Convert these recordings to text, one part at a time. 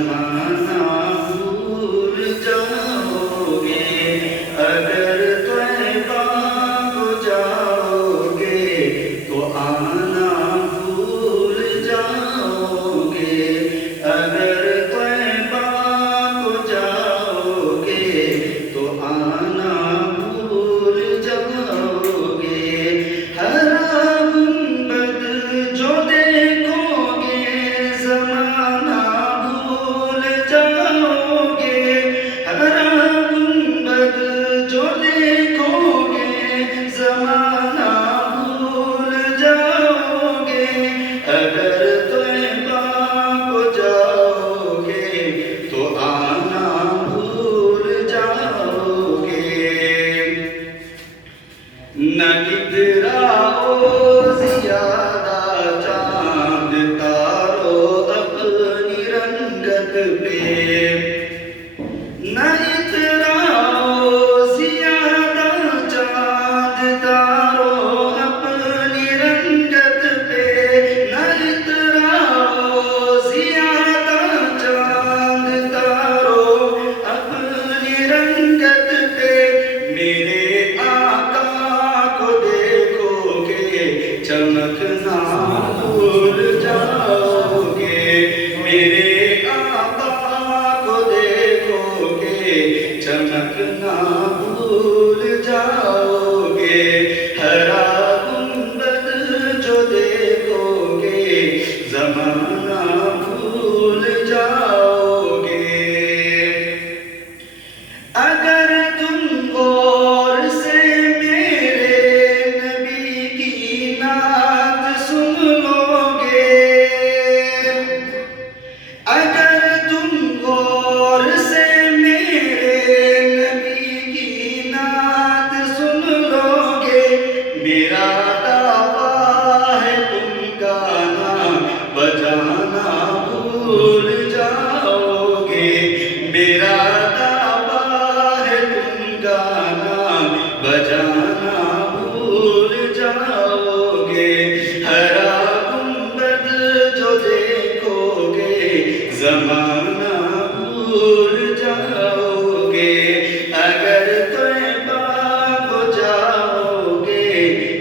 زمانہ بھول جاؤ گے، اگر طیبہ کو جاؤ گے تو آنا بھول جاؤ گے، اگر طیبہ کو جاؤ گے تو آنا بھول جاؤ گے، ہر گنبد جو دیکھو گے زمانہ بھول جاؤ گے، ہر گنبد جو دیکھو گے زمانہ بھول جاؤ گے، اگر طیبہ کو جاؤ گے تو آنا بھول جاؤ گے، نہ اتراؤ زیادہ چاند تارو اپنی رنگت پہ، نہ اتراؤ زیادہ چاند تارو اپنی رنگت پہ، نہ اتراؤ زیادہ چاند تارو اپنی رنگت پہ، میرے آقا کو دیکھو گے چمکنا بھول جاؤ گے، میرے آقا کو دیکھو گے چمکنا بھول جاؤ گے، ہر گنبد جو دیکھو گے زمانہ بھول جاؤ گے، اگر تم غور سے میرے نبی کی نعت سن لو گے، اگر تم غور سے میرے نبی کی نعت سن لو گے، میرا دعویٰ ہے تم گانا بجانا بھول جاؤ گے، میرا دعویٰ ہے تم گانا بجانا بھول جاؤ گے، ہر گنبد جو دیکھو گے زمانہ بھول جاؤ گے، اگر طیبہ کو جاؤ گے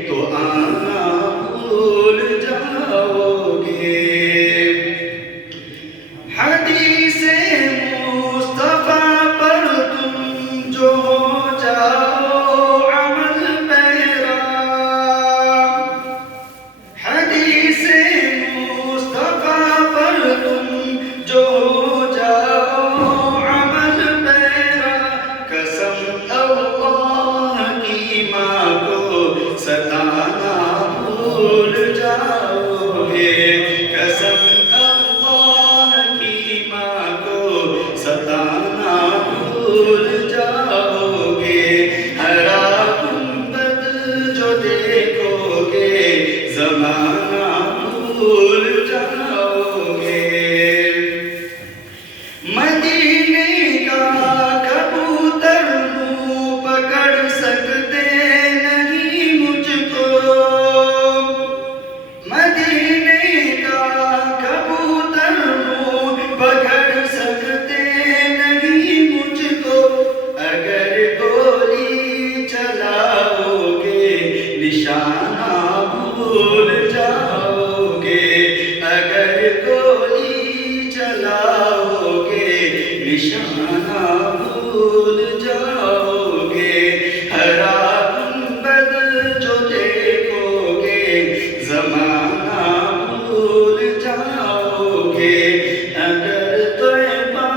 تو آنا بھول جاؤ گے، حدیث مصطفیٰ پر تم جو ہو جاؤ عمل پیرا، حدیث مصطفیٰ پر تم جو ہو جاؤ عمل پیرا، قسم اللہ کی ماں کو ستانا بھول جاؤ گے، قسم اللہ کی ماں کو ستانا بھول جاؤ گے، ہر گنبد جو دیکھو گے زمانہ بھول جاؤ گے، مدینے کا کبوتر منہ پکڑ سکتے نہیں مجھ کو، مدینے کا کبوتر منہ پکڑ سکتے نہیں مجھ کو، اگر گولی چلاؤ گے نشانہ بھول جاؤ گے، اگر گولی چلاؤ گے نشانہ بھول جاؤ گے، ہر گنبد جو دیکھو گے زمانہ بھول جاؤ گے، اگر طیبہ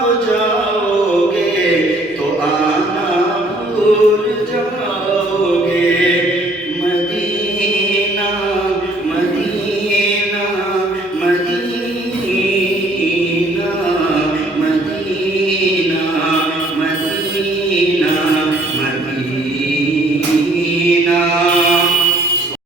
کو جاؤ گے تو آنا بھول جاؤ گے، مدینہ مدینہ مدینہ مدینہ